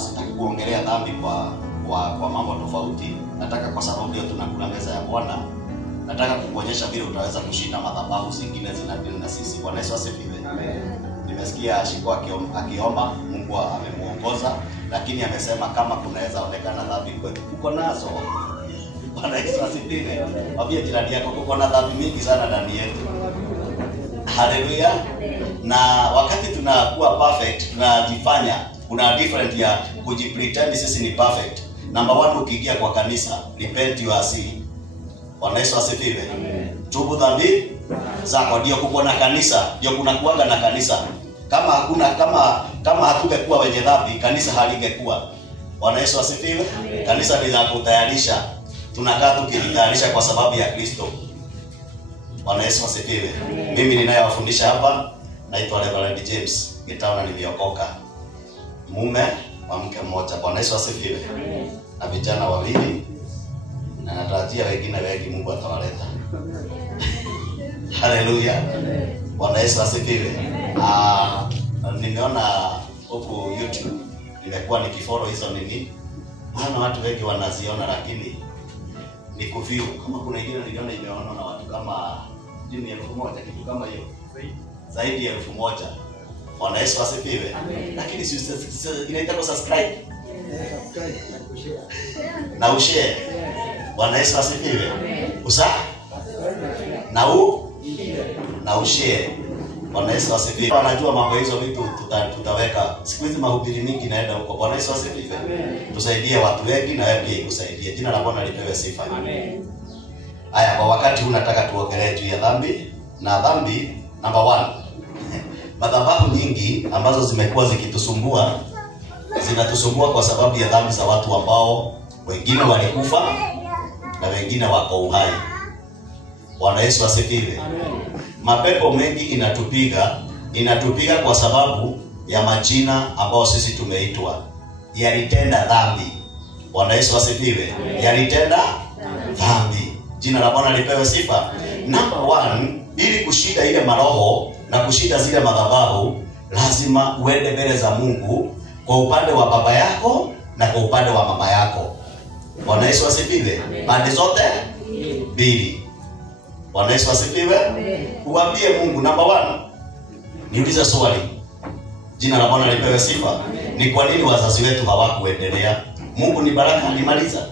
sitaki kuongelea dhambi kwa mambo tofauti. Nataka kwa sababu leo tunakula meza ya Bwana, nataka kukuonyesha vile utaweza kushinda madhabahu zingine zinadili na sisi. Bwana Yesu asifiwe. Amen. Nimesikia Shiko akiomba, Mungu amemuongoza, lakini amesema kama kunaweza onekana dhambi kwetu, uko nazo. Bwana Yesu asifiwe. Mwambie jirani yako uko na dhambi mingi sana ndani yetu. Haleluya. Na wakati tunakuwa perfect, tunajifanya kuna different ya kujipretend sisi ni perfect. Number 1, ukiingia kwa kanisa, repent your sin. Bwana Yesu asifiwe. Tubu dhambi zako, ndio kuko na kanisa, ndio kuna kuaga na kanisa. Kama hakuna kama hatungekuwa wenye dhambi, kanisa halingekuwa. Bwana Yesu asifiwe. Kanisa linakutayarisha. Tunakaa tukijitayarisha kwa sababu ya Kristo. Bwana Yesu asifiwe. Mimi ninayewafundisha hapa naitwa Reverend James Gitaona, nimeokoka. Mume wa mke mmoja. Bwana Yesu asifiwe. Na vijana wawili, na natarajia wengine wengi Mungu atawaleta. Haleluya. Bwana Yesu asifiwe. Nimeona huko YouTube, nimekuwa nikifollow hizo nini. Maana watu wengi wanaziona, lakini ni kuview. Kama kuna ingine niliona imeona na watu kama 1,000 kitu kama hiyo. Zaidi ya 1,000. Bwana Yesu asifiwe. Lakini inaitwa subscribe. Na ushare. Bwana Yesu asifiwe. Na ushare. Bwana Yesu asifiwe. Wanajua mambo hizo vitu tutaweka. Siku hizi mahubiri mingi naenda huko. Bwana Yesu asifiwe. Tusaidie watu wengi na wewe pia ikusaidie. Jina la Bwana lipewe sifa. Amen. Haya, kwa wakati huu nataka tuongelee juu ya dhambi. Na dhambi number 1. Madhabahu nyingi ambazo zimekuwa zikitusumbua, zinatusumbua kwa sababu ya dhambi za watu ambao wengine walikufa na wengine wako uhai. Bwana Yesu asifiwe. Mapepo mengi inatupiga kwa sababu ya majina ambao sisi tumeitwa. Yalitenda dhambi. Bwana Yesu asifiwe. Yalitenda dhambi. Jina la Bwana lipewe sifa. Number 1, ili kushinda ile maroho na kushinda zile madhabahu, lazima uende mbele za Mungu kwa upande wa baba yako na kwa upande wa mama yako. Bwana Yesu asifiwe. Pande zote mbili. Bwana Yesu asifiwe. Uambie Mungu, number 1, niulize swali. Jina la Bwana lipewe sifa. Ni kwa nini wazazi wetu hawakuendelea? Mungu ni baraka, alimaliza.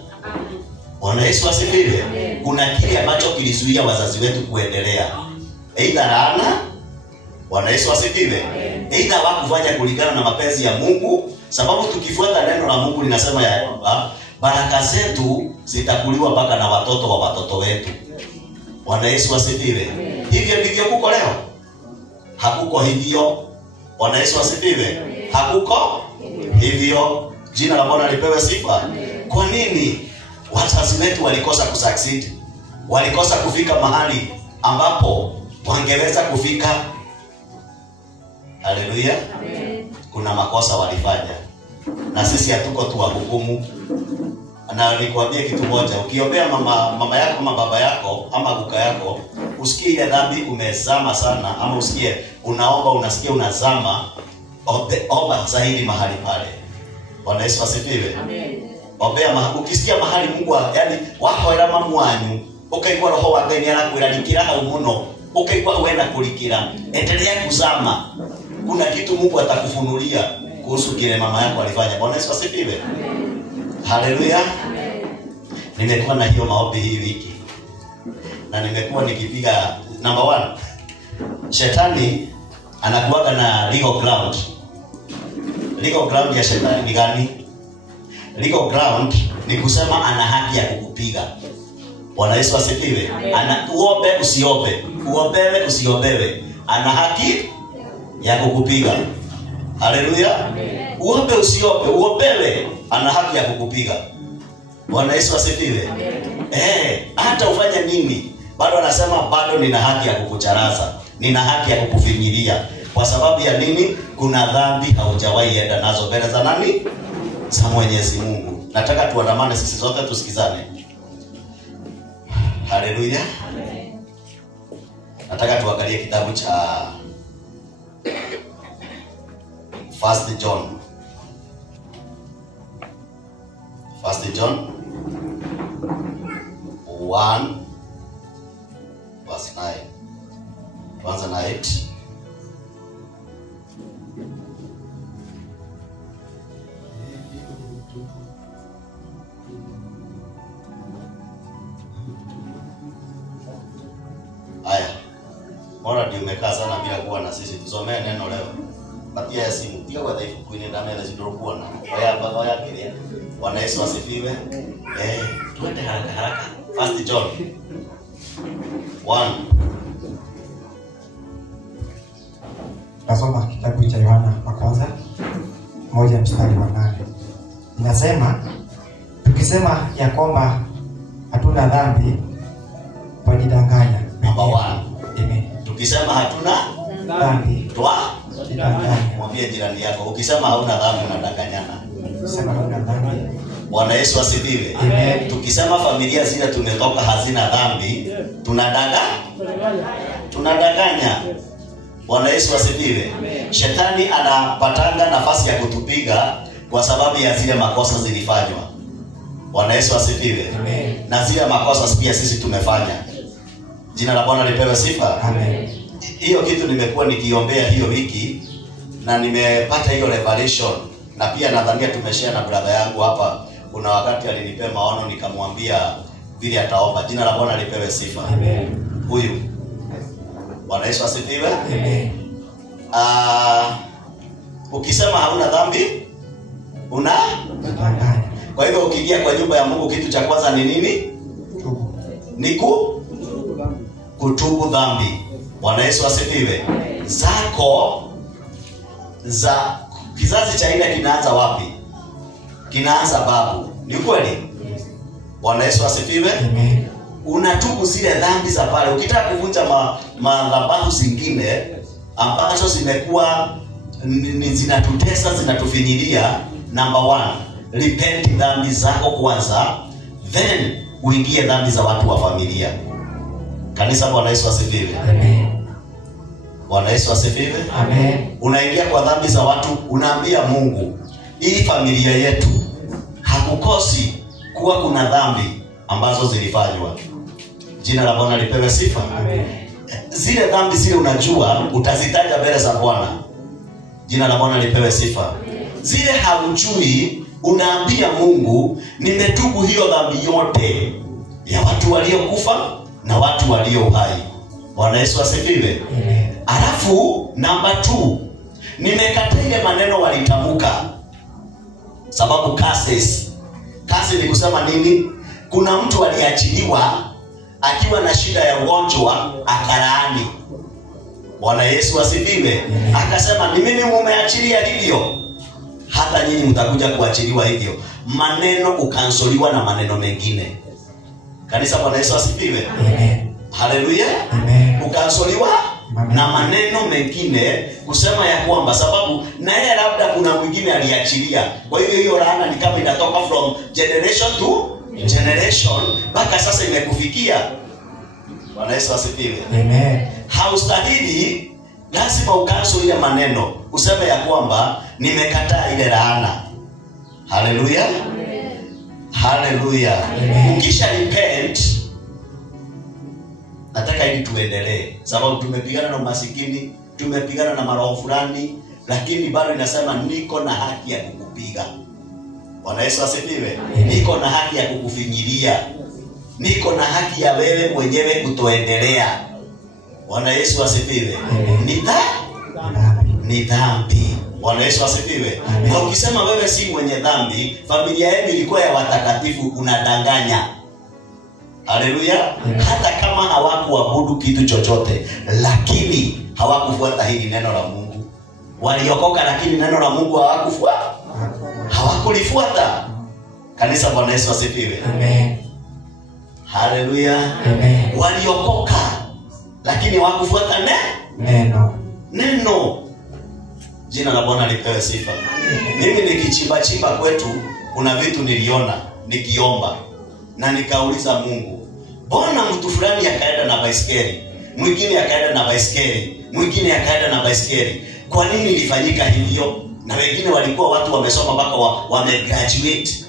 Bwana Yesu asifiwe. Kuna kile ambacho kilizuia wazazi wetu kuendelea. Aidha laana. Bwana Yesu asifiwe. Aidha hawakufanya kulingana na mapenzi ya Mungu, sababu tukifuata neno la Mungu linasema ya kwamba baraka zetu zitakuliwa mpaka na watoto wa watoto wetu. Bwana Yesu asifiwe. Hivyo ndivyo kuko leo? Hakuko hivyo. Bwana Yesu asifiwe. Hakuko hivyo. Jina la Bwana lipewe sifa. Kwa nini wazazi wetu walikosa kusucceed? Walikosa kufika mahali ambapo wangeweza kufika. Haleluya. Kuna makosa walifanya, na sisi hatuko tuwahukumu. Na nikwambie kitu moja, ukiombea mama yako ama baba yako ama kuka yako, usikie ile dhambi umezama sana, ama usikie unaomba unasikia unazama, omba zaidi mahali pale. Bwana Yesu asifiwe. Amen. Ombea ukisikia mahali Mungu yani wako era mamu wanyu, ukaigwa roho wa Ngai arakwiranikira hau muno, ukaigwa wenda kulikira, endelea kuzama. Kuna kitu Mungu atakufunulia kuhusu kile mama yako alifanya. Bwana Yesu asifiwe. Amen. Haleluya. Amen. Nimekuwa na hiyo maombi hii wiki, na nimekuwa nikipiga number 1. Shetani anakuwa na legal ground. Legal ground ya shetani ni gani? Legal ground ni kusema ana haki ya kukupiga. Bwana Yesu asifiwe. Uombe usiombe, uombewe usiombewe, ana haki ya kukupiga. Haleluya. Uombe usiombe, uombewe, ana haki ya kukupiga. Bwana Yesu asifiwe. Hata ufanye nini, bado anasema bado nina haki ya kukucharaza, nina haki ya kukufinyilia. Kwa sababu ya nini? Kuna dhambi haujawahi enda nazo mbele za nani? Za Mwenyezi Mungu. Nataka tuandamane sisi zote tusikizane. Haleluya. Nataka tuangalie kitabu cha 1 John First John 1 verse 9. Tuanze na 8. Aya. Mbona ndio umekaa sana bila kuwa na sisi? Tusomee neno leo. Patia ya simu. Pia kwa dhaifu kuini ndani ya zidoro kuona. Kwa ya kile. Bwana Yesu asifiwe. Tuende haraka. First John 1. Nasoma kitabu cha Yohana wa kwanza 1:8. Inasema tukisema ya kwamba hatuna dhambi twajidanganya. Number 1. Amen. Tukisema hatuna Dhambi twajidanganya. Mwambie jirani yako, ukisema hauna dhambi unadanganyana. Tukisema hatuna dhambi. Bwana Yesu asifiwe. Amen. Tukisema familia zile tumetoka hazina dhambi, tunadanganya. Bwana Yesu asifiwe. Shetani anapatanga nafasi ya kutupiga kwa sababu ya zile makosa zilifanywa. Bwana Yesu asifiwe. Amen. Na zile makosa pia sisi tumefanya. Jina la Bwana lipewe sifa. Amen. Hiyo kitu nimekuwa nikiombea hiyo wiki na nimepata hiyo revelation, na pia nadhania tumeshare na brother yangu hapa. Kuna wakati alinipea maono nikamwambia vile ataomba. Jina la Bwana lipewe sifa. Amen. Huyu Bwana Yesu asifiwe. Amen. Ukisema hauna dhambi Danganya. kwa hivyo ukiingia kwa nyumba ya Mungu kitu cha kwanza ni nini? Tubu. Ni kutubu dhambi. Bwana Yesu asifiwe. Zako za kizazi cha ile kinaanza wapi? Kinaanza babu. Ni kweli? Bwana Yesu asifiwe. Amen. Unatubu zile dhambi za pale. Ukitaka kuvunja madhabahu zingine ambazo zimekuwa zinatutesa, zinatufinyilia, number 1, repent dhambi zako kwanza, then uingie dhambi za watu wa familia. Kanisa, Bwana Yesu asifiwe. Amen. Bwana Yesu asifiwe. Amen. Unaingia kwa dhambi za watu, unaambia Mungu, hii familia yetu hakukosi kuwa kuna dhambi ambazo zilifanywa. Jina la Bwana lipewe sifa. Amen. Zile dhambi zile unajua utazitaja mbele za Bwana. Jina la Bwana lipewe sifa. Zile haujui unaambia Mungu, nimetubu hiyo dhambi yote ya watu waliokufa na watu walio hai. Bwana Yesu asifiwe. Amen. Alafu number 2, nimekataa ile maneno walitamka. Sababu curses ni kusema nini? Kuna mtu aliachiliwa akiwa na shida ya ugonjwa akalaani. Bwana Yesu asifiwe. Akasema ni mimi mumeachilia hivyo, hata nyinyi mtakuja kuachiliwa hivyo. Maneno ukansoliwa na maneno mengine. Kanisa, Bwana Yesu asifiwe. Amen. Haleluya. Amen. Ukansoliwa na maneno mengine kusema ya kwamba sababu na yeye labda kuna mwingine aliachilia. Kwa hiyo hiyo laana ni kama inatoka from generation to generation mpaka sasa imekufikia. Bwana Yesu asifiwe. Amen. Haustahili, lazima ukansol ile maneno, useme ya kwamba nimekataa ile laana. Haleluya. Haleluya. Ukisha repent, nataka ili tuendelee, sababu tumepigana na umasikini, tumepigana na maroho fulani, lakini bado inasema niko na haki ya kukupiga. Bwana Yesu asifiwe. Niko na haki ya kukufinyilia. Niko na haki ya wewe mwenyewe kutoendelea. Bwana Yesu asifiwe. Ni dhambi. Bwana Yesu asifiwe. Na ukisema wewe si mwenye dhambi, familia yenu ilikuwa ya watakatifu, unadanganya. Haleluya. Hata kama hawakuabudu kitu chochote, lakini hawakufuata hili neno la Mungu. Waliokoka lakini neno la Mungu hawakulifuata. Kanisa, Bwana Yesu asifiwe. Amen. Haleluya. Amen. Waliokoka lakini hawakufuata neno. Jina la Bwana lipewe sifa. Mimi nikichimba kwetu kuna vitu niliona nikiomba na nikauliza Mungu, mbona mtu fulani akaenda na baisikeli, mwingine akaenda na baisikeli, mwingine akaenda na baisikeli? Kwa nini ilifanyika hivyo? Na wengine walikuwa watu wamesoma mpaka wamegraduate.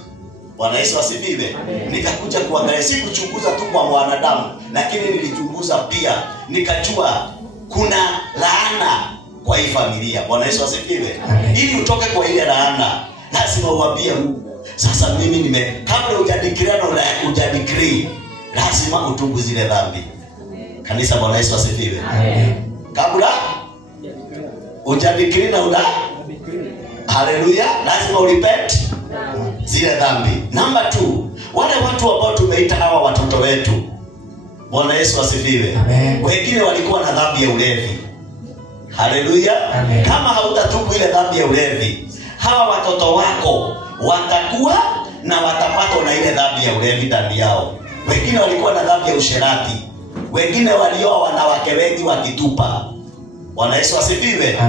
Bwana Yesu asifiwe. Nikakuja kuangalia, si kuchunguza tu kwa mwanadamu, lakini nilichunguza pia, nikajua kuna laana kwa hii familia. Bwana Yesu asifiwe. Ili utoke kwa ile laana, lazima uambie Mungu, sasa mimi kabla hujadeclare na hujadecree, lazima utubu zile dhambi. Kanisa, Bwana Yesu asifiwe. Kabla hujadecree na haleluya, lazima urepent zile dhambi. Number 2, wale watu ambao tumeita hawa watoto wetu, Bwana Yesu asifiwe, wengine walikuwa na dhambi ya ulevi. Haleluya. Kama hautatubu ile dhambi ya ulevi, hawa watoto wako watakuwa na watapatwa na ile dhambi ya ulevi ndani yao. Wengine walikuwa na dhambi ya usherati, wengine walioa wanawake wengi wakitupa. Bwana Yesu asifiwe.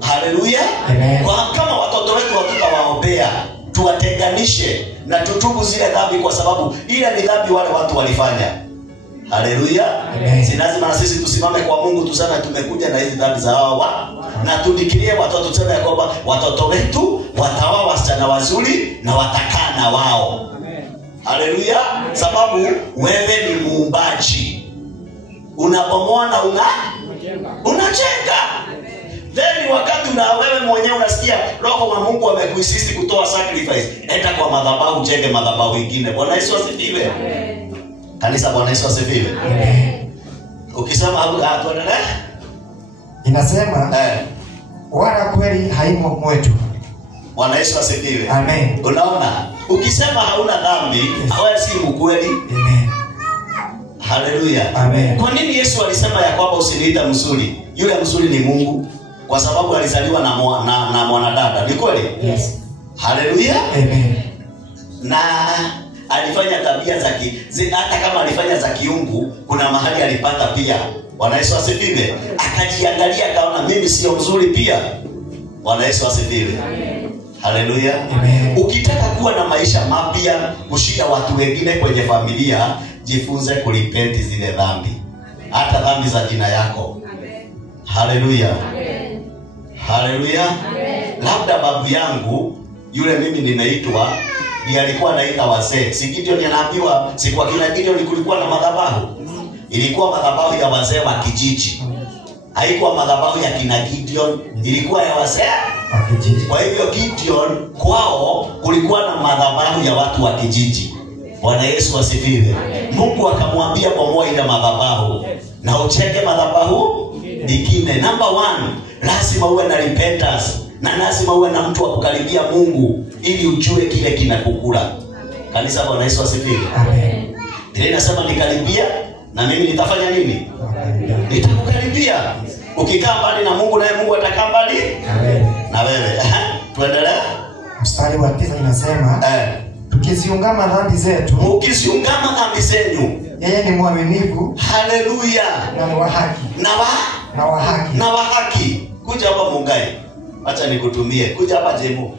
Haleluya. Kama watoto wetu hatutawaombea, tuwatenganishe na tutubu zile dhambi, kwa sababu ile ni dhambi wale watu walifanya. Haleluya. Si lazima na sisi tusimame kwa Mungu tuseme tumekuja na hizi dhambi za hawa, na tudikirie watoto, tuseme kwamba watoto wetu wataoa wasichana wazuri na watakaa na wao. Haleluya. Sababu wewe ni muumbaji, unabomoa na unajenga. Then wakati wewe mwenyewe unasikia Roho wa Mungu amekuinsist kutoa sacrifice, enda kwa madhabahu, jenge madhabahu nyingine. Bwana Yesu asifiwe. Kanisa, Bwana Yesu asifiwe. Ukisema tuendelee, inasema wala kweli haimo mwetu. Bwana Yesu asifiwe. Amen. Unaona, ukisema hauna dhambi, wewe si mkweli. Amen. Haleluya. Amen. Kwa nini Yesu alisema ya kwamba usiniita mzuri? Yule mzuri ni Mungu, kwa sababu alizaliwa na mwanadada. Ni kweli? Yes. Haleluya. Amen. Na alifanya tabia hata kama alifanya za kiungu, kuna mahali alipata pia. Bwana Yesu asifiwe. Akajiangalia akaona mimi sio mzuri pia. Bwana Yesu asifiwe. Haleluya. Ukitaka kuwa na maisha mapya, kushinda watu wengine kwenye familia, jifunze kurepent zile dhambi, hata dhambi za jina yako. Haleluya. Haleluya. Labda babu yangu yule mimi nimeitwa, ndiye alikuwa anaita wazee. Si Gideon anaambiwa, si kwa kila Gideon kulikuwa na madhabahu. Ilikuwa madhabahu ya wazee wa kijiji. Haikuwa madhabahu ya kina Gideon, ilikuwa ya wazee wa kijiji. Kwa hivyo Gideon kwao kulikuwa na madhabahu ya watu wa kijiji. Bwana Yesu asifiwe. Mungu akamwambia bomoa ile madhabahu na ucheke madhabahu nyingine. Number 1, lazima uwe na repentance, na lazima uwe na mtu wa kukaribia Mungu ili ujue kile kinakukula. Kanisa, Bwana Yesu asifiwe. Amen. Ile inasema nikaribia na mimi nitafanya nini? Nitakukaribia. Ukikaa mbali na Mungu, naye Mungu atakaa mbali na wewe. Tuendelee. Mstari wa 9 inasema tukiziungama dhambi zetu, ukiziungama dhambi zenu, yeye ni mwaminifu. Haleluya. Na wa haki. Na wa haki. Kuja hapa Mungai. Acha nikutumie. Kuja hapa Jemu.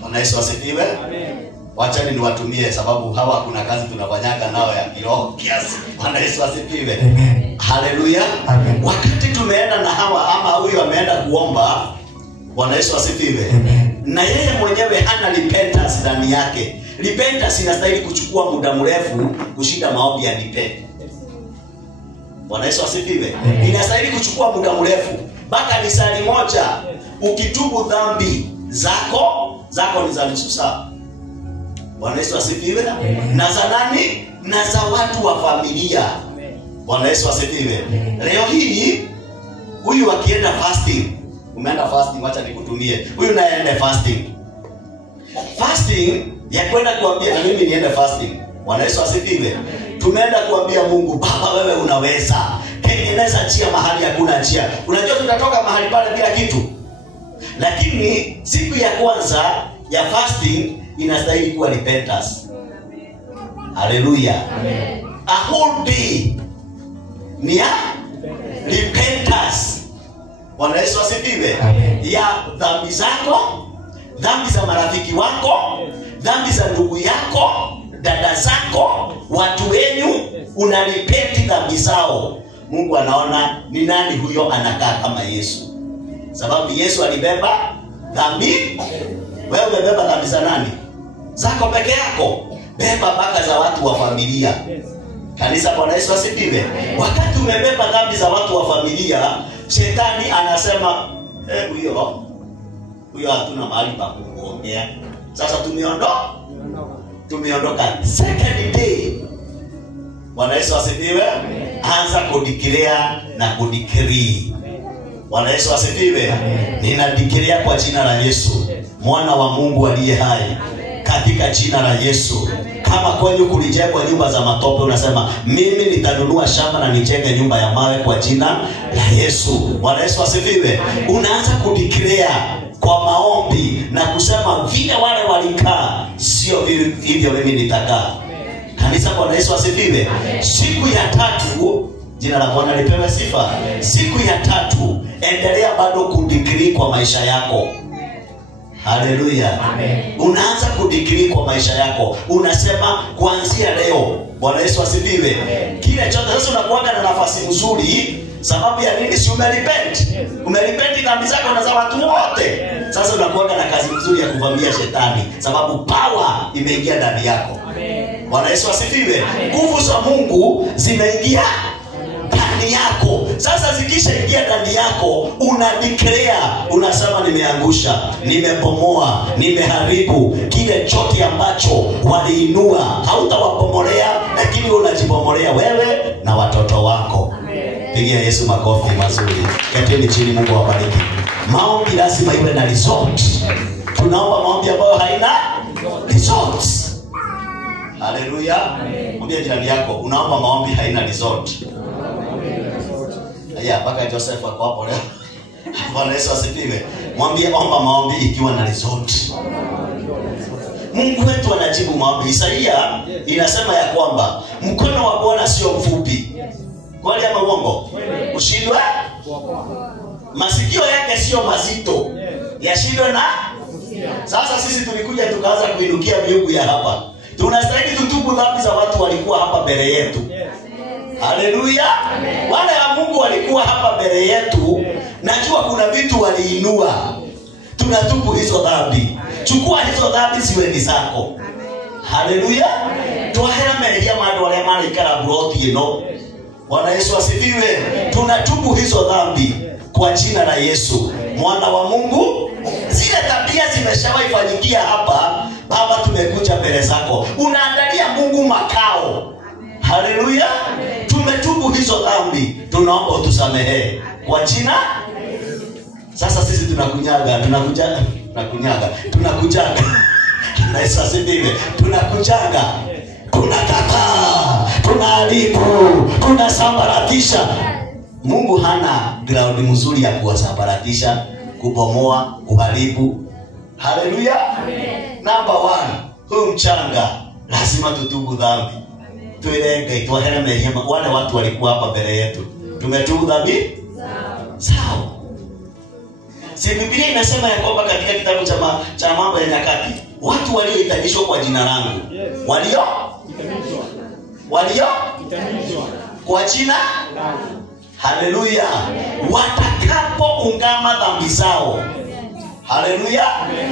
Bwana Yesu asifiwe. Amen. Wacha niwatumie, sababu hawa kuna kazi tunafanyaka nao ya kiroho kiasi. Bwana Yesu asifiwe. Amen. Haleluya. Amen. Wakati tumeenda na hawa ama huyu ameenda kuomba, Bwana Yesu asifiwe. Amen. Na yeye mwenyewe hana repentance ndani yake. Repentance inastahili kuchukua muda mrefu kushinda maombi ya repentance. Bwana Yesu asifiwe. Inastahili kuchukua muda mrefu. Mpaka ni sali moja ukitubu dhambi zako ni za nusu saa. Bwana Yesu asifiwe. Na za nani? Na za watu wa familia. Bwana Yesu asifiwe. Leo hii huyu akienda fasting, umeenda fasting, acha nikutumie. Huyu naye aende fasting. Fasting ya kwenda kuambia na mimi niende fasting. Bwana Yesu asifiwe. Tumeenda kuambia Mungu, Baba wewe unaweza. Tengeneza njia mahali hakuna njia. Unajua tutatoka mahali pale bila kitu. Lakini siku ya kwanza ya fasting inastahili kuwa repentance. Haleluya. Amen. A whole day ni ya repentance. Bwana Yesu asifiwe. Ya dhambi zako, dhambi za marafiki wako, dhambi za ndugu yako, dada zako, watu wenu, unarepenti dhambi zao. Mungu anaona ni nani huyo anakaa kama Yesu. Sababu Yesu alibeba dhambi. Wewe umebeba dhambi za nani? Zako peke yako. Beba mpaka za watu wa familia. Kanisa, Bwana Yesu asifiwe. Wakati umebeba dhambi za watu wa familia, shetani anasema huyo hatuna mahali pa kuongea. Sasa tumeondoka. Second day, Bwana Yesu asifiwe, anza kudeclare na kudecree. Bwana Yesu asifiwe. Ninadeclare kwa jina la Yesu, mwana wa Mungu aliye hai, katika jina la Yesu. Kama kwenye kulijengwa nyumba za matope, unasema mimi nitanunua shamba na nijenge nyumba ya mawe kwa jina la Yesu. Bwana Yesu asifiwe. Unaanza kudeclare kwa maombi na kusema vile wale walikaa sio hivyo mimi nitakaa. Kanisa, Bwana Yesu asifiwe. Siku ya tatu, jina la Bwana lipewe sifa. Siku ya tatu, endelea bado kudecree kwa maisha yako. Haleluya. Unaanza kudecree kwa maisha yako. Unasema kuanzia leo, Bwana Yesu asifiwe, kile chote sasa unakuwa na nafasi nzuri. Sababu ya nini? Si umerepent. Umerepent dhambi zako na za watu wote. Sasa unakuwa na kazi nzuri ya kuvamia shetani, sababu power imeingia ndani yako. Bwana Yesu asifiwe. Nguvu za Mungu zimeingia ndani yako. Sasa zikishaingia ndani yako, una declare, unasema nimeangusha, nimebomoa, nimeharibu kile chote ambacho waliinua. Hautawapomolea, lakini unajibomolea wewe na watoto wako. Pigia Yesu makofi mazuri. Keteni chini, Mungu awabariki. Maombi lazima iwe na result. Tunaomba maombi ambayo haina result. Haleluya. Mwambie jirani yako, unaomba maombi haina result. Aya, mpaka Joseph wako hapo leo. Bwana Yesu asifiwe. Mwambie omba maombi ikiwa na result. Mungu wetu anajibu maombi. Isaia inasema ya kwamba mkono wa Bwana sio mfupi. Kwani ama uongo? Ushindwe? Masikio yake sio mazito. Yashindwe na? Sasa sisi tulikuja tukaanza kuinukia miungu ya hapa. Tunastahili tutubu dhambi za watu walikuwa hapa mbele yetu. Haleluya. Wale wa Mungu walikuwa hapa mbele yetu. Najua kuna vitu waliinua. Tunatubu hizo dhambi. Chukua hizo dhambi ziwe ni zako. Haleluya. Twahera mehia mandu aria marikara broti ino. Bwana Yesu asifiwe. Tunatubu hizo dhambi kwa jina la Yesu, mwana wa Mungu. Zile tabia zimeshawahi fanyikia hapa, Baba, tumekuja mbele zako. Unaandalia Mungu makao. Haleluya. Tumetubu hizo dhambi, tunaomba utusamehe kwa jina. Sasa sisi tunakujaga. Na Yesu asifiwe. Tunakujaga, tunakataa, tunaharibu, tunasambaratisha. Mungu hana ground mzuri ya kuwasambaratisha, kubomoa, kuharibu. Haleluya. Number 1, huyu mchanga lazima tutubu dhambi. Tuelenge, tuahere mehia. Wale watu walikuwa hapa mbele yetu, tumetubu dhambi sawa. Si Biblia inasema ya kwamba katika kitabu cha Mambo ya Nyakati, watu waliohitajishwa kwa jina langu, walio kwa jina, haleluya, watakapoungama dhambi zao, haleluya,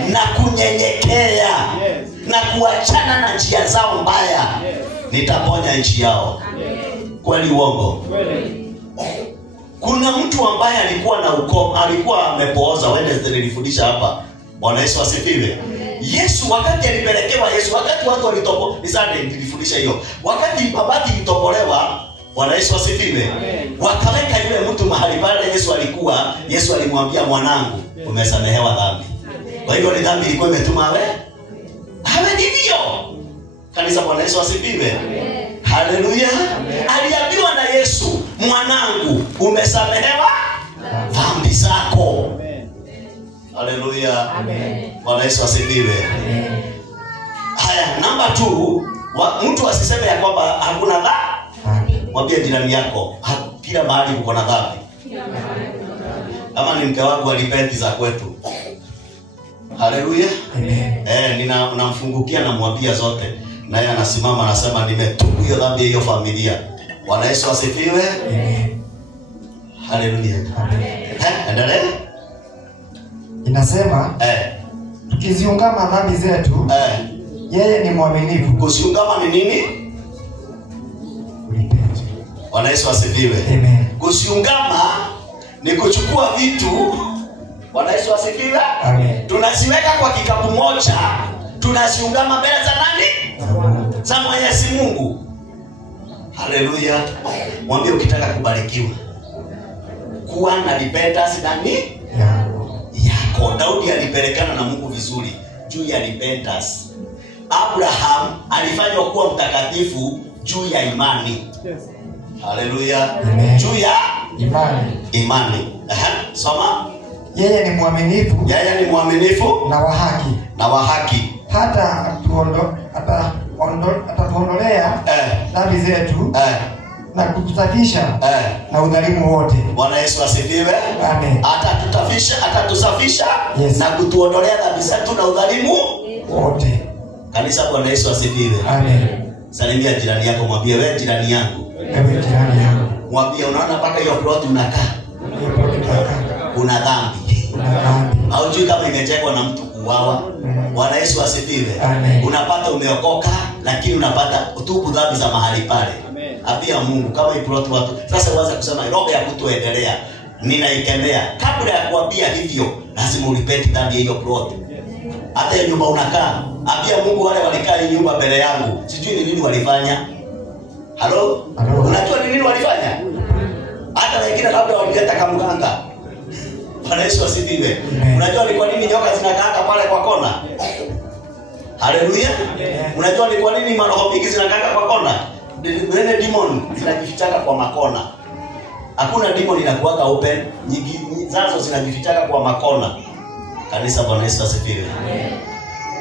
na kunyenyekea na kuachana na njia zao mbaya, nitaponya nchi yao. Kweli uongo? Kuna mtu ambaye alikuwa na ukoma, alikuwa amepooza. Wednesday nilifundisha hapa. Bwana Yesu asifiwe. Yesu wakati alipelekewa Yesu, wakati watu walitopo, ni Sunday nilifundisha hiyo. Wakati mabati ilitobolewa, Bwana Yesu asifiwe, wakaweka yule mtu mahali pale Yesu alikuwa. Yesu alimwambia, mwanangu, umesamehewa dhambi. Kwa hivyo ni dhambi ilikuwa imetuma awe ndivyo. Kanisa, Bwana Yesu asifiwe. Haleluya. Aliambiwa na Yesu, mwanangu, umesamehewa dhambi zako. Haleluya. Bwana Yesu asifiwe. Haya, number 2, mtu asiseme ya kwamba hakuna dhambi. Mwambie jirani yako, kila mahali uko na dhambi. Kama ni mke wangu alipenti za kwetu. Haleluya. Ninamfungukia na mwambia zote. Naye anasimama anasema nimetubu hiyo dhambi hiyo familia. Bwana Yesu asifiwe. Haleluya. Endelea. Inasema tukiziungama dhambi zetu, yeye ni mwaminifu. Kuziungama ni nini? Repent. Bwana Yesu asifiwe. Amen. Kuziungama ni kuchukua vitu. Bwana Yesu asifiwe. Amen. Tunaziweka kwa kikapu moja, tunaziungama mbele za nani? Za Mwenyezi Mungu. Haleluya. Mwambie ukitaka kubarikiwa, kuwa na repentance ndani yako. Daudi alipelekana na Mungu vizuri juu ya repentance. Abraham alifanywa kuwa mtakatifu juu ya imani. Haleluya. Juu ya imani. Soma. Yeye ni mwaminifu. Yeye ni mwaminifu na wa haki. Na wa haki. Hata atatuondolea dhambi zetu na kutusafisha na udhalimu wote. Bwana Yesu asifiwe. Amen. Atatusafisha na kutuondolea dhambi zetu na udhalimu wote. Kanisa, Bwana Yesu asifiwe. Amen. Salimia jirani yako, mwambie wewe jirani yangu. Wewe jirani yangu. Mwambie unaona paka hiyo plot unakaa. Una dhambi. Haujui kama imejengwa na mtu kuuawa. Bwana Yesu asifiwe. Unapata umeokoka lakini unapata utubu dhambi za mahali pale. Apia Mungu kama iplot watu. Sasa uanze kusema roho ya kutoendelea ninaikemea. Kabla ya kuambia hivyo lazima ulipeti dhambi hiyo plot. Hata hiyo nyumba unakaa, apia Mungu wale walikaa hii nyumba mbele yangu. Sijui ni nini walifanya. Halo? Unajua ni nini walifanya? Hata wengine labda walileta kama mganga. Bwana Yesu asifiwe. Unajua ni kwa nini nyoka zinakaa pale kwa kona? Haleluya. Unajua ni kwa nini maroho mingi zinakaa kwa kona? Zile demon zinajifichaka kwa makona. Hakuna demon inakuwaga open, nyingi zazo zinajifichaka kwa makona. Kanisa, Bwana Yesu asifiwe.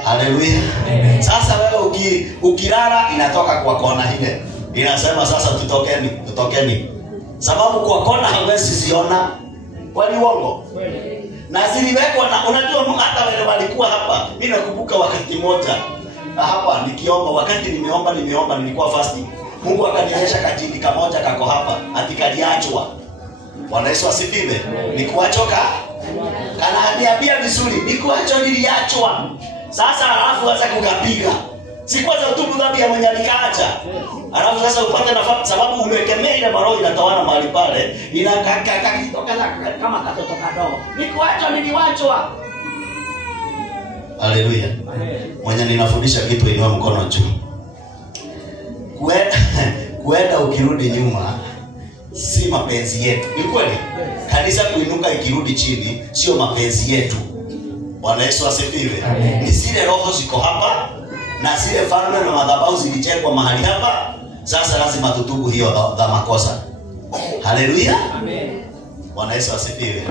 Haleluya. Sasa wewe ukilala inatoka kwa kona ile. Inasema sasa tutokeni. Sababu kwa kona hawezi ziona. Kwani uongo? Na ziliwekwa na unajua hata wale walikuwa hapa. Mimi nakumbuka wakati mmoja hapa nikiomba, wakati nimeomba nilikuwa fasting. Mungu akanionyesha katini kamoja kako hapa, atikaliachwa. Bwana Yesu asifiwe. Nikuachoka? Kananiambia vizuri, nikuacho niliachwa. Sasa alafu anza kukapiga. Si kwanza utubu dhambi ya mwenye alikaacha. Alafu sasa upate nafasi sababu umekemea ile maroho inatawana mahali pale, inakakitoka kama katoto kadogo. Nikuacho niliwachwa. Haleluya. Mwenye ninafundisha kitu inua mkono juu. Kuenda ukirudi nyuma si mapenzi yetu. Ni kweli? Kanisa kuinuka ikirudi chini sio mapenzi yetu. Bwana Yesu asifiwe. Ni zile roho ziko hapa na zile falme na madhabahu zilijengwa mahali hapa. Sasa lazima tutubu hiyo dha makosa. Haleluya. Amen. Bwana Yesu asifiwe.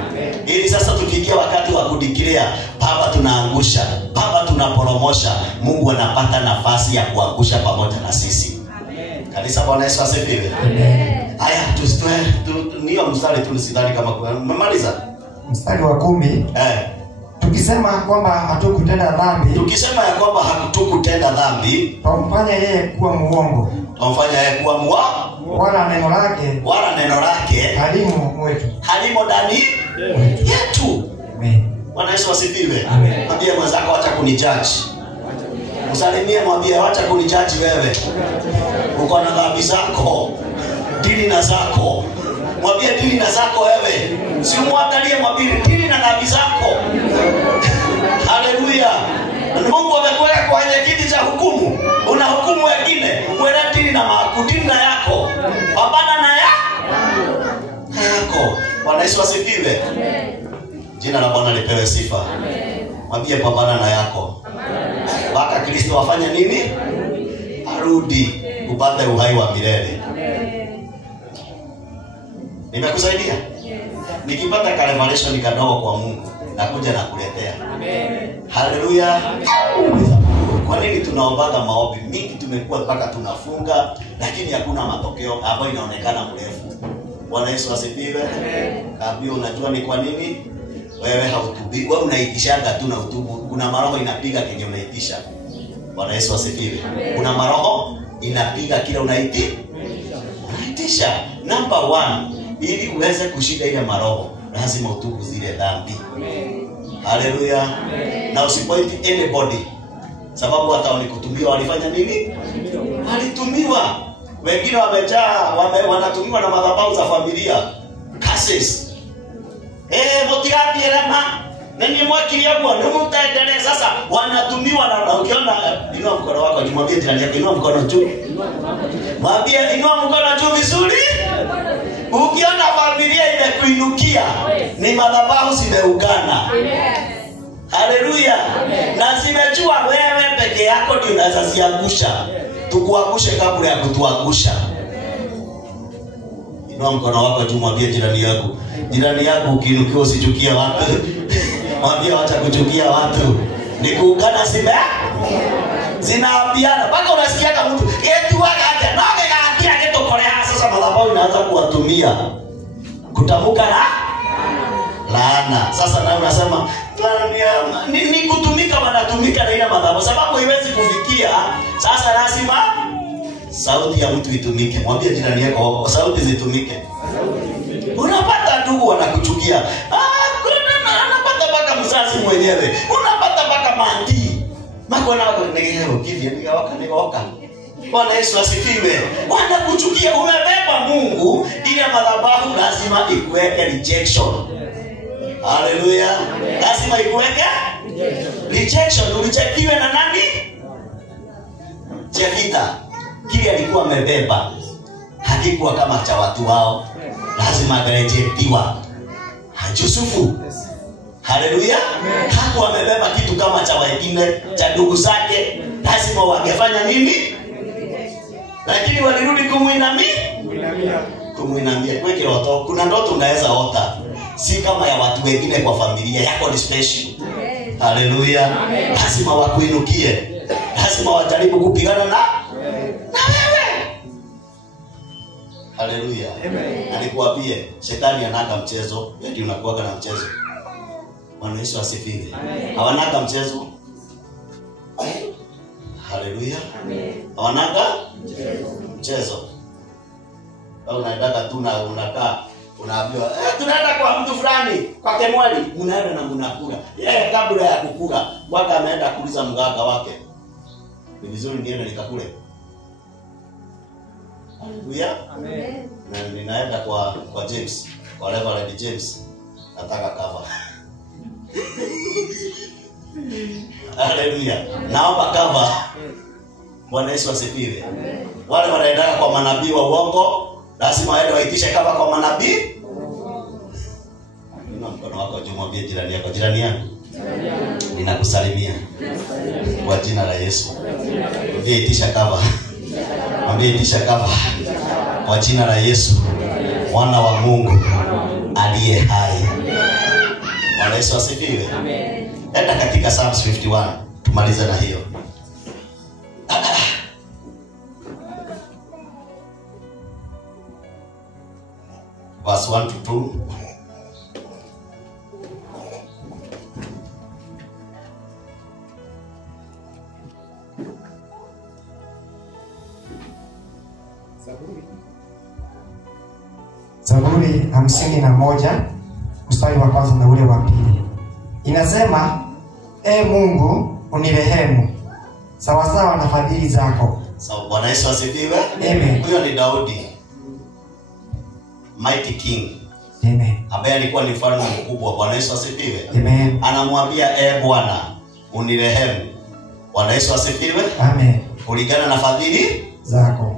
Ili sasa tukiingia wakati wa kudeclare, Baba tunaangusha, Baba tunaporomosha, Mungu anapata nafasi ya kuangusha pamoja na sisi. Amen. Kanisa, Bwana Yesu asifiwe. Amen. Haya, niyo mstari tu nisidhani kama umemaliza. Mstari wa 10. Tukisema kwamba hatukutenda dhambi, tukisema ya kwamba hatukutenda dhambi, tumfanya yeye kuwa muongo. Tumfanya yeye kuwa muongo. Wala neno lake halimo mwetu. Halimo ndani yetu. Amen. Bwana Yesu asifiwe. Mwambie mwenzako acha kunijudge. Msalimie mwambie acha kunijudge wewe. Uko na dhambi zako. Dini na zako. Mwambie dini na zako wewe. Si muangalie mwambie dini na dhambi zako. Haleluya. Mungu amekuweka kwenye kiti cha hukumu. Una hukumu wengine, wewe dini na makudini na yako. Pambana na yako. Bwana Yesu asifiwe. Jina la Bwana lipewe sifa. Mwambie pambana na yako. Mpaka Kristo afanye nini? Arudi upate uhai wa milele. Nimekusaidia? Nikipata ka revelation kadogo kwa Mungu nakuja na kuletea. Amen. Haleluya. Kwa nini tunaombaga maombi mingi tumekuwa mpaka tunafunga lakini hakuna matokeo ambayo inaonekana mrefu? Bwana Yesu asifiwe. Kabla unajua ni kwa nini? Wewe hautubi, wewe unaitishaga tu na utubu. Kuna maroho inapiga kenye unaitisha. Bwana Yesu asifiwe. Kuna maroho inapiga kile unaitisha. Number 1, ili uweze kushinda ile maroho lazima utubu zile dhambi. Haleluya. Na usipoint anybody. Sababu hata walikutumiwa walifanya nini? Walitumiwa. Wengine wamejaa, wanatumiwa na madhabahu za familia. Curses. Motigathi elema. Nani mwakilia kwa ndio mtaendelea sasa wanatumiwa na ukiona inua mkono wako nimwambie jirani yako inua mkono juu. Mwambie inua mkono juu vizuri. Ukiona familia imekuinukia ni madhabahu zimeungana. Haleluya. Na zimejua wewe peke yako ndio unaweza ziangusha. Tukuangushe kabla ya kutuangusha. Inua mkono wako juu mwambie jirani yako. Jirani yako ukiinukia usichukie watu. Mwambie acha kuchukia watu. Ni kuungana zinaambiana. Mpaka unasikia kama mtu eti wakaja na wakaja kitokolea sasa madhabahu inaanza kuwatumia. Kutamka na laana. Sasa na unasema ni kutumika wanatumika na ile madhabahu sababu haiwezi kufikia. Sasa lazima sauti ya mtu itumike. Mwambie jirani yako sauti zitumike. Unapata ndugu wanakuchukia. Unapata mpaka mzazi mwenyewe. Unapata mpaka mandi. Makona wako nigeo kivyo nigawaka. Bwana Yesu asifiwe. Wanakuchukia umebeba Mungu ile madhabahu lazima ikuweke rejection. Haleluya. Lazima ikuweke rejection. Ulichekiwe na nani? Jefita. Kile alikuwa amebeba hakikuwa kama cha watu wao. Lazima agarejetiwa. Yusufu. Haleluya. Hakuwa amebeba kitu kama cha wengine, cha ndugu zake. Lazima wangefanya nini? Lakini walirudi kumuinamia. Kwa ndoto, kuna ndoto unaweza ota. Si kama ya watu wengine kwa familia yako ni special. Haleluya. Lazima wakuinukie. Lazima wajaribu kupigana na wewe. Haleluya. Na nikuambie shetani anaga mchezo, eti unakuwa na mchezo. Bwana Yesu asifiwe. Hawanaga mchezo. Haleluya. Hawanaga mchezo. Au unaenda tu na unakaa unaambiwa tunaenda kwa mtu fulani kwa Kemwali, mnaenda na mnakula. Yeye kabla ya kukula bwana ameenda kuuliza mganga wake. Ni vizuri niende nikakule. Haleluya. Amen. Na ninaenda kwa James, kwa Reverend James. Nataka cover. Haleluya. Naomba cover. Bwana Yesu asifiwe. Wale wanaenda kwa manabii wa uongo, lazima waende waitishe cover kwa manabii. Nina mkono wako juu mwambie jirani yako, jirani yangu. Ninakusalimia. Kwa jina la Yesu. Mwambie itisha cover. Mwambie itisha cover. Kwa jina la Yesu. Mwana wa Mungu aliye hai. Bwana Yesu asifiwe. Amen. Enda katika Psalms 51 tumalize na hiyo. Verse 1 to 2. Zaburi 51 mstari wa kwanza na ule wa pili. Inasema, Mungu unirehemu sawa sawa na fadhili zako. Sawa. Bwana Yesu asifiwe. Amen. Huyo ni Daudi. Mighty King. Amen. Ambaye alikuwa ni mfalme mkubwa. Bwana Yesu asifiwe. Amen. Anamwambia Bwana unirehemu. Bwana Yesu asifiwe. Amen. Kulingana na fadhili zako.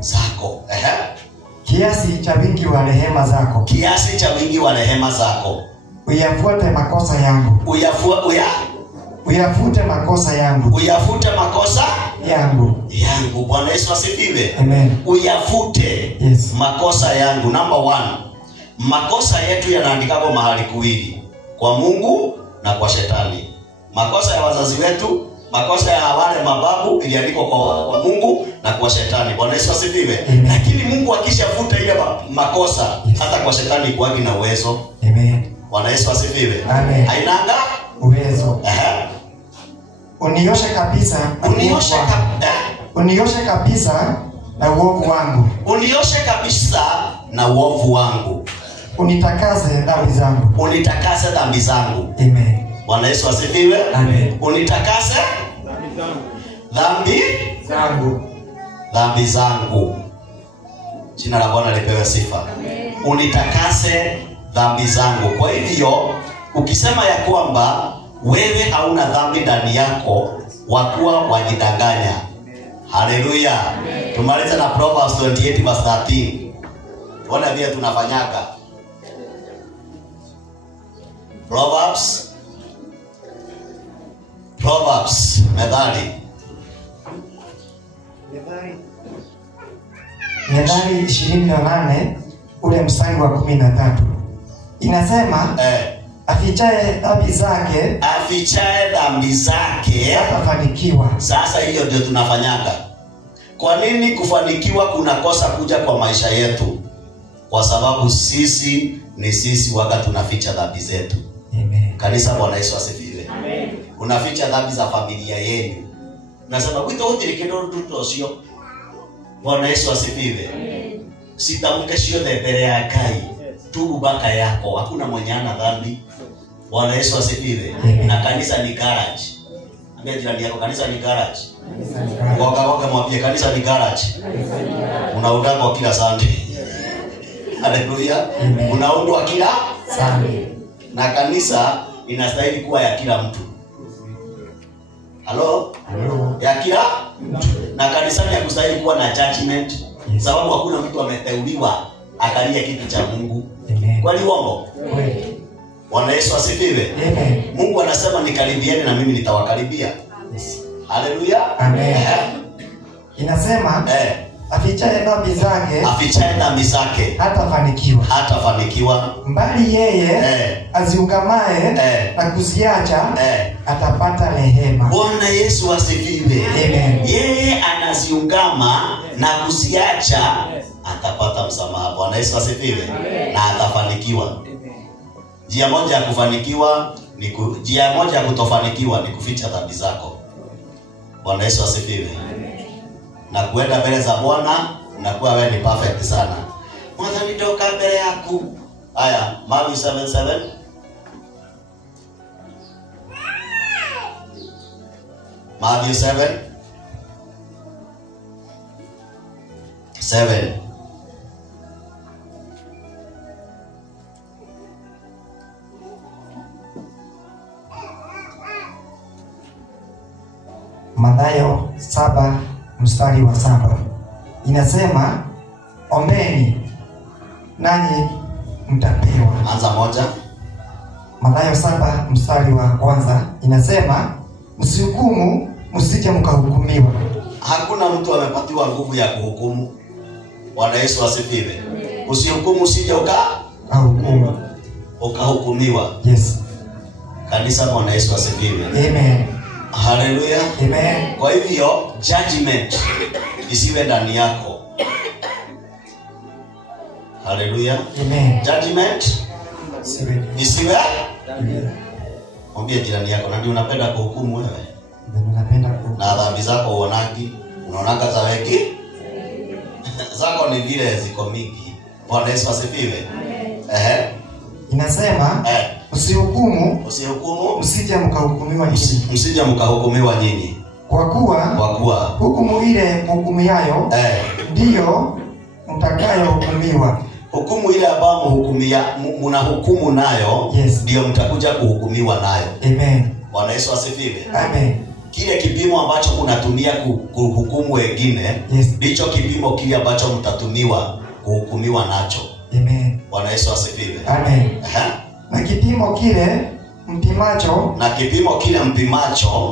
Kiasi cha wingi wa rehema zako. Kiasi cha wingi wa rehema zako. Uyafuate makosa yangu. Uyafute makosa yangu. Uyafute makosa yangu. Bwana Yesu asifiwe. Amen. Uyafute makosa yangu. Number 1. Makosa yetu yanaandikwa mahali kuwili. Kwa Mungu na kwa shetani. Makosa ya wazazi wetu, makosa ya wale mababu iliandikwa kwa Mungu na kwa shetani. Bwana Yesu asifiwe. Lakini Mungu akishafuta ile makosa hata kwa shetani kuagi na uwezo. Amen. Bwana Yesu asifiwe. Amen. Hainanga uwezo. Unioshe kabisa. Unioshe kabisa na uovu wangu. Unioshe kabisa na uovu wangu. Unitakase dhambi zangu. Unitakase dhambi zangu. Amen. Bwana Yesu asifiwe. Amen. Unitakase dhambi zangu. Jina la Bwana lipewe sifa. Amen. Unitakase dhambi zangu. Kwa hivyo ukisema ya kwamba wewe hauna dhambi ndani yako, wakuwa wajidanganya. Haleluya. Tumalize na Proverbs 28 verse 13. Tuone vile tunafanyaga. Proverbs Methali 28 ule mstari wa 13 inasema afichaye dhambi zake hatafanikiwa. Sasa hiyo ndio tunafanyaga. Kwa nini kufanikiwa kunakosa kuja kwa maisha yetu? Kwa sababu sisi waga tunaficha dhambi zetu. Amen. Kanisa, Bwana Yesu asifiwe. Amen. Unaficha dhambi za familia yenu. Nasema kwito utilikendo tutosio. Bwana Yesu asifiwe. Amen. Sitamke sio mbele ya Kai. Tubu baka yako. Hakuna mwenye ana dhambi. Bwana Yesu asifiwe. Na kanisa ni garage. Ambia jirani yako kanisa ni garage. Ngoga mwambie kanisa ni garage. Unaundwa kila Sunday. Haleluya. Unaundwa kila Sunday. Na kanisa inastahili kuwa ya kila mtu. Halo? Ya kila mtu. Na kanisa ni kustahili kuwa na judgment. Yes. Sababu hakuna mtu ameteuliwa akalia kiti cha Mungu. Amen. Kwani uongo? Bwana Yesu asifiwe. Amen. Mungu anasema nikaribieni na mimi nitawakaribia. Yes. Haleluya. Amen. Inasema afichaye dhambi zake hatafanikiwa. Mbali yeye aziungamaye na kuziacha atapata rehema. Bwana Yesu asifiwe. Amen. Yeye anaziungama na kuziacha atapata msamaha. Bwana Yesu asifiwe. Na atafanikiwa. Njia moja ya kufanikiwa njia moja ya kutofanikiwa ni kuficha dhambi zako. Bwana Yesu asifiwe. Na kuenda mbele za Bwana unakuwa wewe ni perfect sana. Mwanzo nitoka mbele yako. Haya, Mathayo 7:7. Mathayo 7:7. Mathayo 7 mstari wa 7 inasema ombeni nanyi mtapewa. Anza moja. Mathayo 7 mstari wa kwanza inasema msihukumu msije mkahukumiwa. Hakuna mtu amepatiwa nguvu ya kuhukumu. Bwana Yesu asifiwe. Usihukumu usije ukahukumiwa. Yes. Kanisa, Bwana Yesu asifiwe. Amen. Haleluya. Amen. Kwa hivyo judgment isiwe ndani yako. Haleluya. Amen. Judgment isiwe. Mwambie jirani yako, ndio unapenda kuhukumu wewe? Ndio unapenda kuhukumu. Na dhambi zako uonagi, unaonaga za wengi? Zako ni vile ziko mingi. Bwana Yesu asifiwe. Amen. Inasema usihukumu msije mkahukumiwa nyinyi. Kwa kuwa hukumu ile mhukumiayo ndio mtakayohukumiwa. Hukumu ile ambayo mnahukumu nayo ndio mtakuja kuhukumiwa nayo. Amen. Bwana Yesu asifiwe. Amen. Kile kipimo ambacho unatumia kuhukumu wengine ndicho kipimo kile ambacho mtatumiwa kuhukumiwa nacho. Amen. Bwana Yesu asifiwe. Amen. Na kipimo kile mpimimacho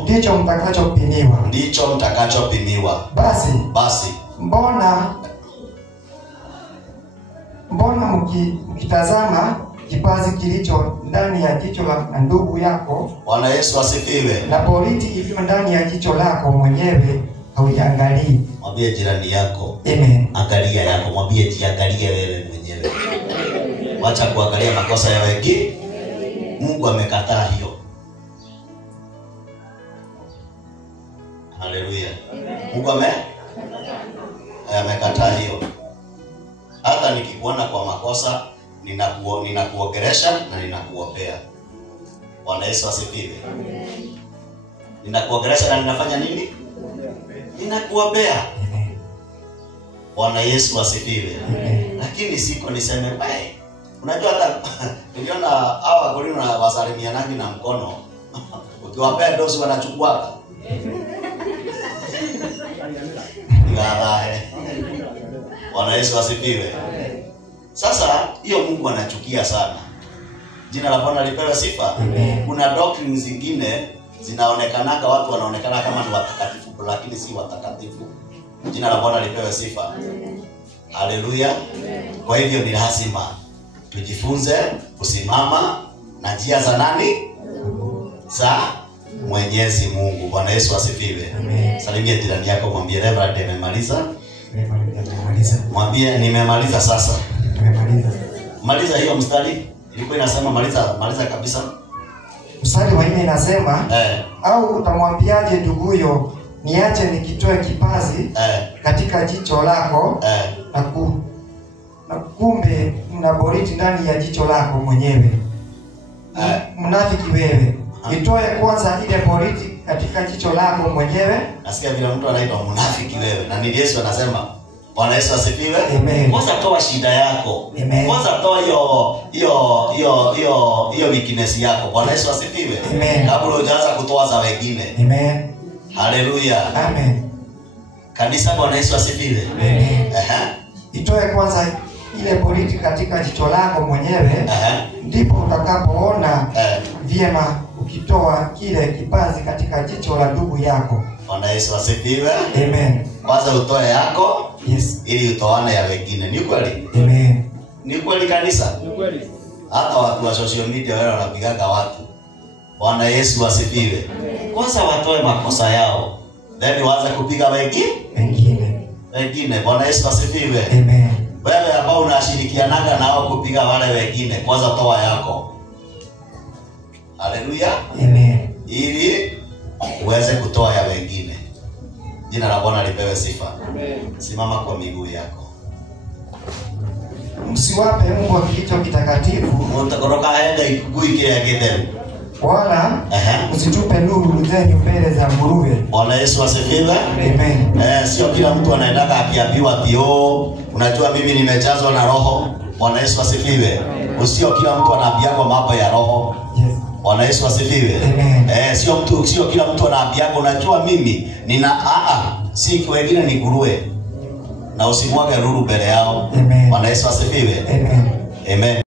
ndicho mtakachopimiwa. Basi mbona mkitazama kipazi kilicho ndani ya jicho la ndugu yako, Bwana Yesu asifiwe, na boriti iliyo ndani ya jicho lako mwenyewe hauiangalii? Mwambie jirani yako, amen, angalia yako. Mwambie jiangalie wewe mwenyewe. Wacha kuangalia makosa ya wengine. Mungu amekataa hiyo. Haleluya. Mungu amekataa hiyo. Hata nikikuona kwa makosa ninakuongelesha na ninakuombea. Bwana Yesu asifiwe. Ninakuongelesha na ninafanya nini? Ninakuombea. Bwana Yesu asifiwe. Lakini siko niseme wewe. Unajua hata niliona hawa Korinto na wasalimianagi na mkono. Ukiwapea dosi wanachukua. Ngabae. Bwana Yesu asifiwe. Sasa hiyo Mungu anachukia sana. Jina la Bwana lipewe sifa. Kuna doctrines zingine zinaonekanaga watu wanaonekana kama ni watakatifu lakini si watakatifu. Jina la Bwana lipewe sifa. Haleluya. Kwa hivyo ni lazima tujifunze kusimama na njia za nani? Za Mwenyezi Mungu. Bwana Yesu asifiwe. Salimia jirani yako, mwambie Reverend nimemaliza. Mwambie nimemaliza sasa. Maliza hiyo mstari. Ilikuwa inasema maliza kabisa. Mstari wa 4 inasema au utamwambiaje nduguyo niache nikitoe kipazi katika jicho lako na kumbe mna boriti ndani ya jicho lako mwenyewe. Mnafiki wewe. Itoe kwanza ile boriti katika jicho lako mwenyewe. Nasikia vile mtu anaitwa mnafiki wewe. Na ni Yesu anasema Bwana Yesu asifiwe. Kwanza toa shida yako. Kwanza toa hiyo weakness yako. Bwana Yesu asifiwe. Kabla hujaanza kutoa za wengine. Amen. Haleluya. Amen. Kanisa, Bwana Yesu asifiwe. Itoe kwanza ile boriti katika jicho lako mwenyewe. Ndipo utakapoona vyema ukitoa kile kipazi katika jicho la ndugu yako. Bwana Yesu asifiwe. Amen. Kwanza utoe yako. Yes. Ili utoane ya wengine. Ni kweli? Amen. Ni kweli kanisa? Ni kweli. Hata watu wa social media wale wanapigaga watu. Bwana Yesu asifiwe. Kwanza watoe makosa yao. Then waanze kupiga wengine. Bwana Yesu asifiwe. Amen. Wewe ambao unashirikianaga nao kupiga wale wengine, kwanza toa yako. Haleluya. Amen. Ili uweze kutoa ya wengine. Jina la Bwana lipewe sifa. Amen. Simama kwa miguu yako. Msiwape mbwa kilicho kitakatifu. Mtakoroka aende ikugui kile ya githemu. Wala msitupe nuru zenu mbele za nguruwe. Bwana Yesu asifiwe. Amen. Sio kila mtu anaendaga akiambiwa ati unajua mimi nimejazwa na roho. Bwana Yesu asifiwe. Usio kila mtu anaambiwa mambo ya roho. Yes. Bwana Yesu asifiwe. Sio kila mtu anaambiwa unajua mimi nina si wengine ni nguruwe. Na usimwage nuru mbele yao. Amen. Bwana Yesu asifiwe. Amen. Amen.